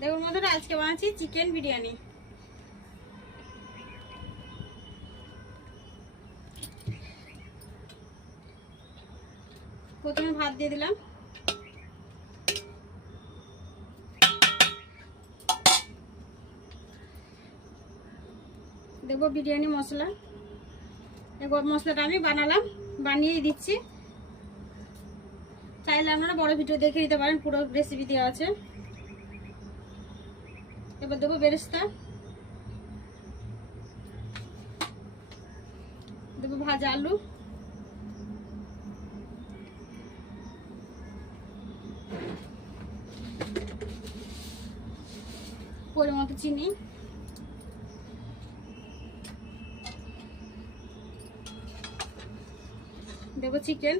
দেখুন বন্ধুরা, আজকে বানাচ্ছি চিকেন বিরিয়ানি। প্রথমে ভাত দিয়ে দিলাম, দেবো বিরিয়ানি মশলা। এবার মশলাটা আমি বানিয়ে দিচ্ছি। চাইলে আপনারা বড় ভিডিও দেখে নিতে পারেন, পুরো রেসিপি দেওয়া আছে। এবার দেবো বেরেস্তা, দেবো ভাজা আলু, পরিমতো চিনি, দেবো চিকেন,